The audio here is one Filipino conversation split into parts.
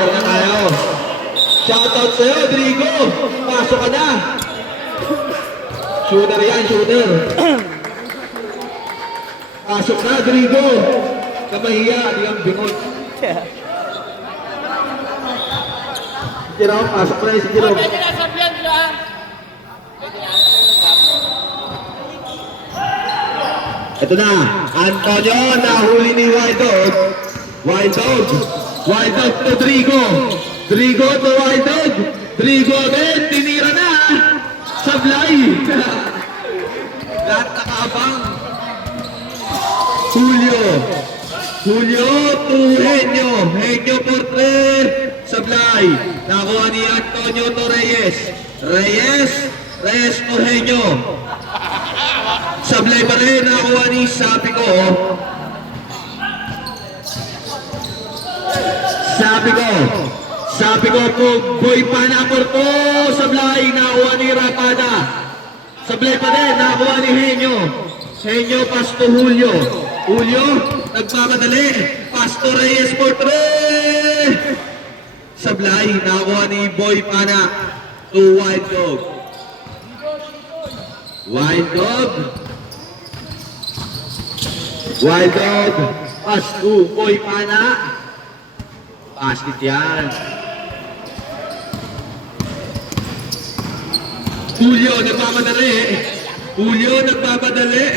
shooter na tayo. Shoutout sa'yo, Drigo. Pasok ka na. Shooter yan, shooter. Pasok na, Drigo. Kamahiya, di ang bingot. Jerome, pasok na si Jerome. Ito na, Antonio, nahuli ni Wild Dog. Wild Dog. Wild Dog to Drigo. Drigo to Wild Dog. Drigo agad, tinira na. Sablay. Lahat nakaabang. Julio. Julio to Henyo. Henyo for 3. Sablay. Nakuha ni Antonio to Reyes. Reyes to Henyo. Sablay pa rin. Nakuha ni Sapico. Sapico po. Boy Pana for 2. Sablay. Nakuha ni Rapada. Sablay pa rin. Nakuha ni Henyo. Henyo pass to Julio. Julio. Nagmamadali. Pass to Reyes for 3. Sablay. Nakuha ni Boy Pana to Wild Dog. Wild Dog. Wild Dog. Pass to Boy Pana. Basket yan. Julio nagmamadali. Julio nagmamadali.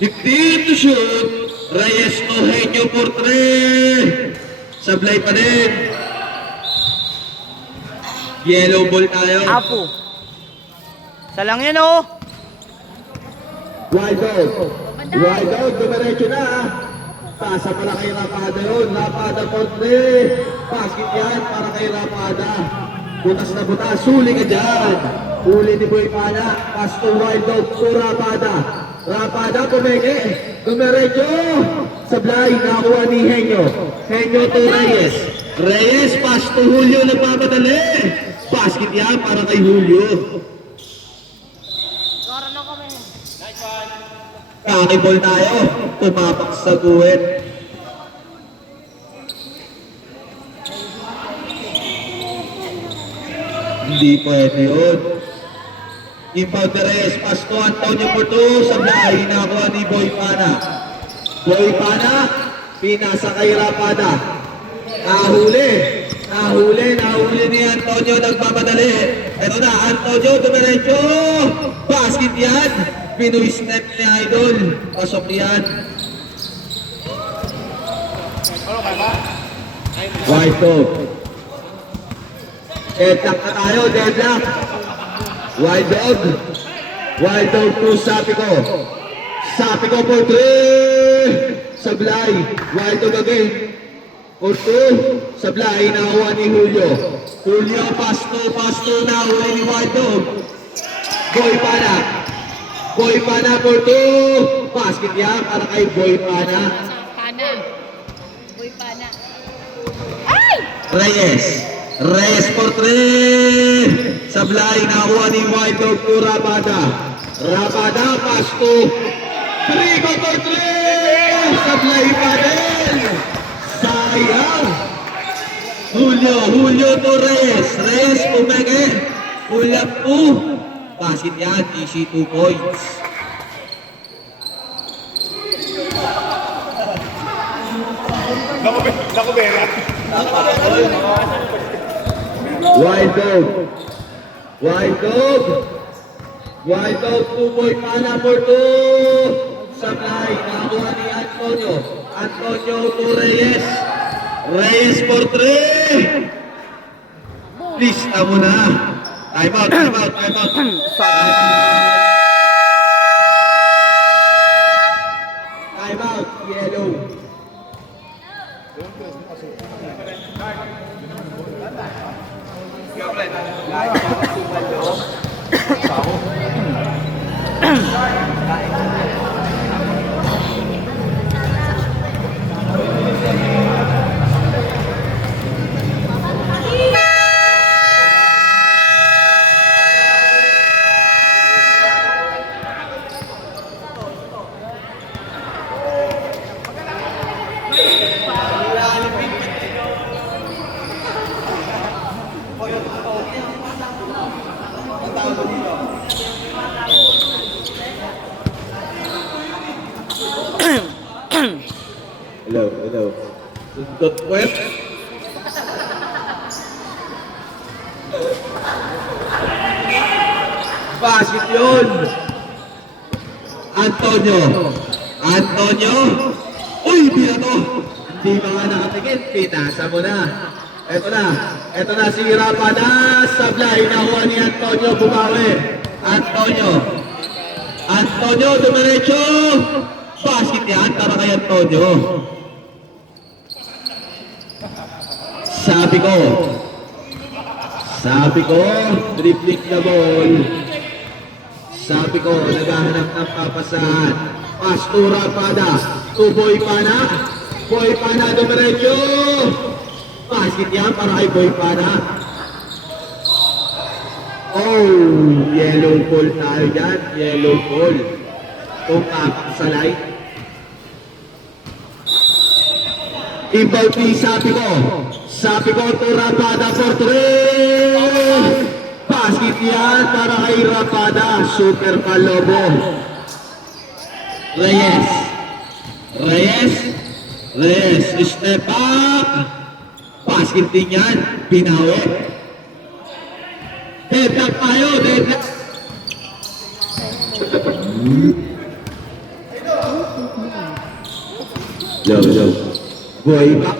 15 to shoot. Reyes to Henyo for 3. Sablay pa din. Yellow ball tayo. Apo. Salang yan oh. Wild Dog. Wild Dog, dumiretso na. Pasa pala kay Rapada yun. Rapada for 3. Basket yan para kay Rapada. Butas na butas. Suli ka dyan. Huli ni Boy Pana. Pass to Wild Dog to Rapada. Rapada pumeke. Dumiretso. Sablay. Nakuha ni Henyo. Henyo to Reyes. Reyes pass to Julio. Nagpapadali. Basket yan para kay Julio. Kakibol tayo. Tumapak sa guwit. Hindi pwede yun. Inbound Perez. Pass to Antonio Porto. Sablay. Nakuha ni Boy Pana. Boy Pana. Pinasa kay Rapada. Nahuli ni Antonio. Nagmamadali. Ito na, Antonio. Dumiretso. Basket yan. Pinoy step ni Idol. Pasok yan. White Dog. Deadlock na tayo. Deadlock. Wild Dog. Wild Dog to Sapico. Sapico for 3. Sablay. Wild Dog again. For 2. Sablay. Nakuha ni Julio. Julio pass to nahuli ni Wild Dog. Boy Pana. Boy Pana for 2. Basket yan para kay Boy Pana. Boy Pana. Ay! Reyes for 3. Sablay. Nakuha ni Wild Dog to Rapada. Rapada pass to Drigo for 3. Sablay pa din. Sayang. Julio to Reyes. Reyes pumeke. Julio po. Basket yan, easy 2 points. Wild Dog. Wild Dog to Boy Pana for 2. Sablay. Nakuha ni Antonio. Antonio to Reyes. Reyes for 3. Lista mo na. Time out. Time out, yellow. Sundot puwet. Basket yun. Antonio. Antonio. Uy, binato. Hindi ba nga nakatingin? Pinasa mo na. Eto na. Eto na si Rapada. Sablay. Nakuha ni Antonio. Bumawi. Antonio. Antonio, dumiretso. Basket yan para kay Antonio. Sabi ko, dribbling na ball. Sabi ko, naghahanap ng papasahan. Pastura Pada, to Boy Pana. Boy Pana, dumiretso. Basket yan para kay Boy Pana. Oh, yellow ball tayo dyan. Yellow ball. Kung kakaksalay. Inbound fee, sabi ko, to Rapada for 3. Basket yan para kay Rapada. Super Palobo. Reyes, step back. Basket din yan. Binawi. Deadlock tayo, deadlock. Yo. Boy back.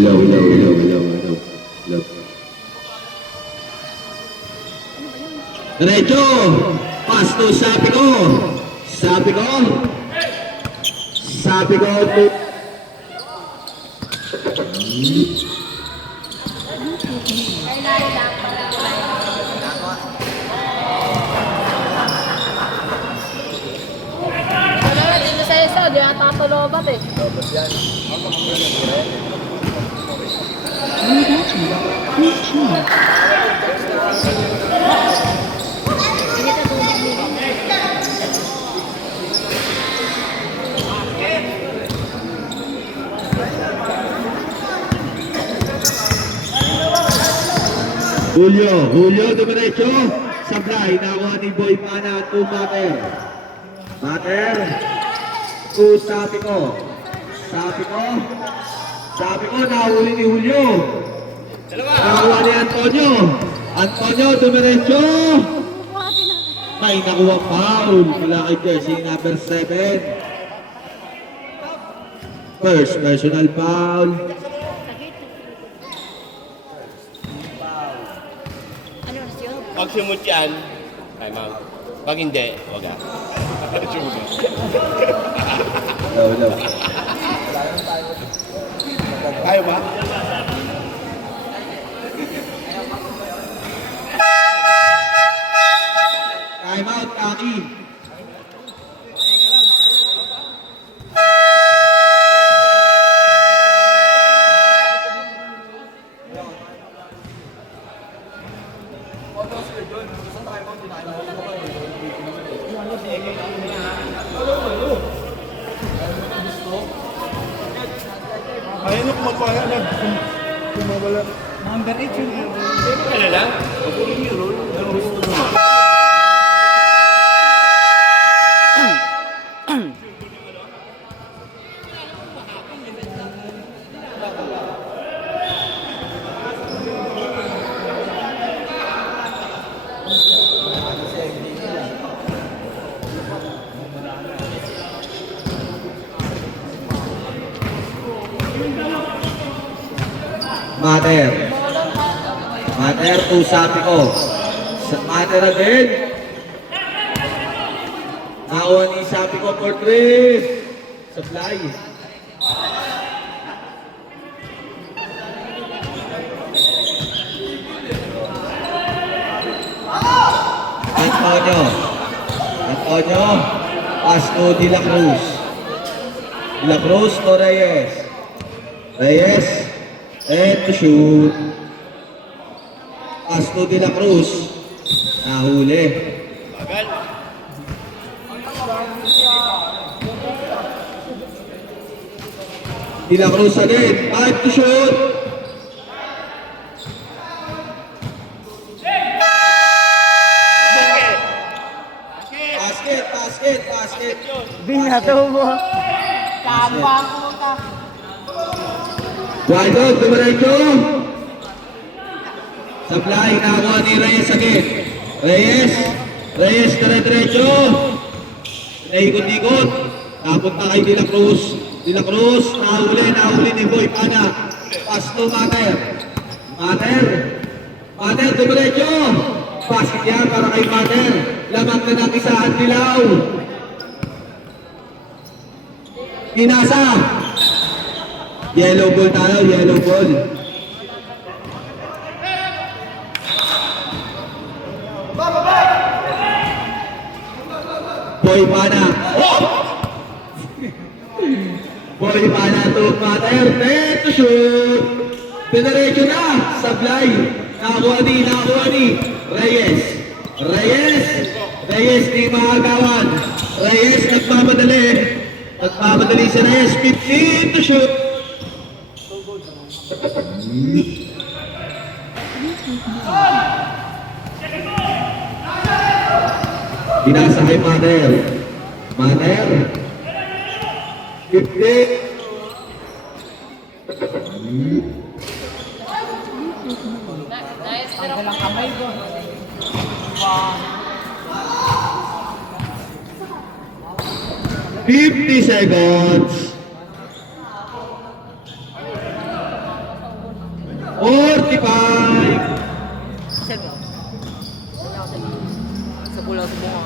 Low. Diretso. Pasto, sabi ko. Dito sa isa, di ata tulobat eh. Julio, dumiretso. Sablay, nakuha ni Boy Pana, to Mater. To sabi ko, nahuli ni Julio. Nakuha ni Antonio, dumiretso. May nakuha foul mula kay jersey number 7. First personal foul. Ano na siya? Pag sumut yan, time out. Pag hindi, wag ah. No. Ayaw ba? Time out, Kaki. Ayun ako magpala na. Kumawala. Number 8 yun. Ano lang? Mater, to sabi ko. Mater again. Nakuha ni sabi ko for 3. Supply. Antonio. Pasco de la Cruz. To Reyes. And to shoot. Pasco de la Cruz. Nahuli. Bagal. De la Cruz again. Time to shoot. Basket, basket, basket. Binatubo. Wide out, dumiretso. Supply, nakakuha ni Reyes agad. Reyes, dire-diretso. Naikot-ikot. Napunta kay De La Cruz. De La Cruz, nahuli ni Boy Pana. Pass to Mater. Mater, dumiretso. Basket yan para kay Mater. Lamang na ng isahan dilaw. Inasa. Yellow ball tayo, yellow ball. Boy Pana. Boy Pana to Mater. Net to shoot. Pinarecho na. Sablay. Nakakuha ni Reyes di maagawan. Reyes nagmamadali. Nagmamadali si Reyes. 15 to shoot. Binasa kay Mater. 15. Nice, pero 50 seconds. 45. Sa pula sa bunga.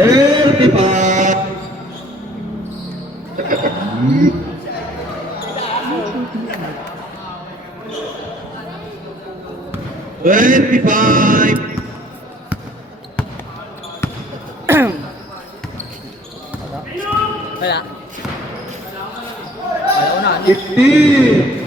35. 25. Wala. Wala unahan. 15.